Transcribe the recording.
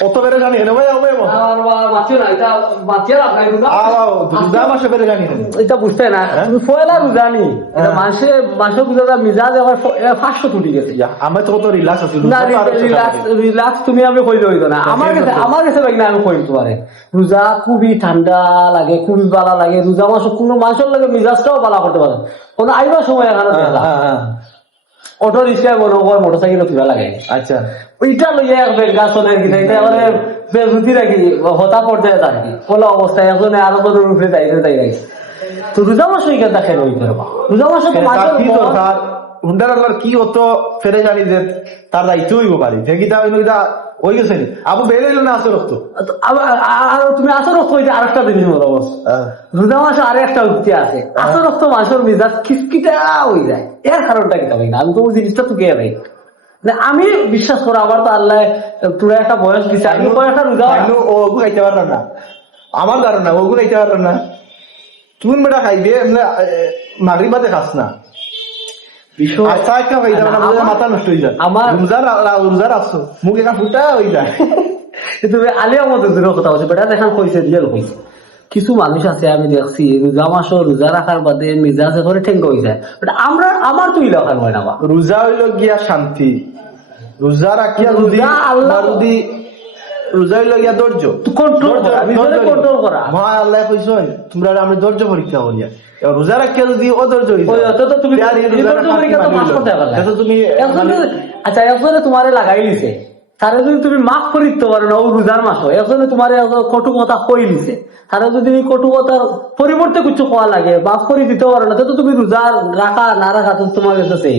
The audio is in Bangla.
কত বেড়ে জানি কেন ভাই এটা বুঝতে না পয়লা রোজানি মাসে বুঝা মিজাজ আবার 500 কোটি গেছে আমার তো কত রিল্যাক্স আছে না রিল্যাক্স তুমি আমি কইলে হইতো না আমার কাছে ভাই না আমি কইতে পারে রোজা খুবই ঠান্ডা লাগে খুবই ভালো লাগে রোজা মাস কোনো মানুষের লাগে মিজাজটাও ভালো করতে পারে কোনো আইবার সময় এখানে অটো রিক্সায় মনে হয় মোটরসাইকেল কিবা লাগে আচ্ছা ওইটা লইয়া এক বেল গাছ চলে কিনা এটা মানে বেজুতি রাখি হতা পর্যায়ে থাকি কোলা অবস্থায় একজনে আরো বড় রূপে যাইতে যাই রাখি তো রোজা মাস ওই কথা খেলে হইতে পারবা রোজা মাসে তো কি দরকার হুন্ডার আল্লাহর কি অত ফেরে জানি যে তার দায়িত্ব হইব পারি যে কিতা ওই গেছে আবু বেড়ে না আসো রক্ত আর তুমি আসো রক্ত হইতে আরেকটা জিনিস বলো রোজা মাসে আরে একটা উক্তি আছে আসো রক্ত মাসের মিজাজ খিচকিটা হয়ে যায় এর কারণটা কি ভাই না আমি তো ওই জিনিসটা তো কে ভাই আমি বিশ্বাস করো আমার তো আল্লাহ তোরা একটা বয়স দিচ্ছে আমি একটা রোজা ওগু খাইতে পারলাম না আমার ধারণা ওগু খাইতে পারলাম না তুমি বেটা খাইবে মাগরি বাদে খাস না মাথা নষ্ট হয়ে যায় আমার রোজার আসো মুখ এখান ফুটা হয়ে যায় তুমি আলিয়া মতো দূর কথা বলছে বেটা দেখান কইছে রিয়েল কইছে কিছু মানুষ আছে আমি দেখছি রোজা মাসও রোজা রাখার বাদে মিজাজে করে ঠেঙ্গা হয়ে যায় আমার তো ইলাকার হয় না রোজা হইল গিয়া শান্তি রোজা রাখিয়া যদি আল্লাহ যদি রোজা হইল গিয়া ধৈর্য কন্ট্রোল করা মহা আল্লাহ কইছেন তোমরা আমি ধৈর্য পরীক্ষা করিয়া রোজা রাখিয়া যদি অধৈর্য তুমি আচ্ছা একজনে তোমারে লাগাই দিছে তারা যদি তুমি মাফ করে দিতে পারো না ও রোজার মাসও একজনে তোমার কটু কথা কই দিছে তারা যদি কটু কথার পরিবর্তে কিছু কোয়া লাগে মাফ করে দিতে পারো না তো তুমি রোজা রাখা না রাখা তো তোমার কাছে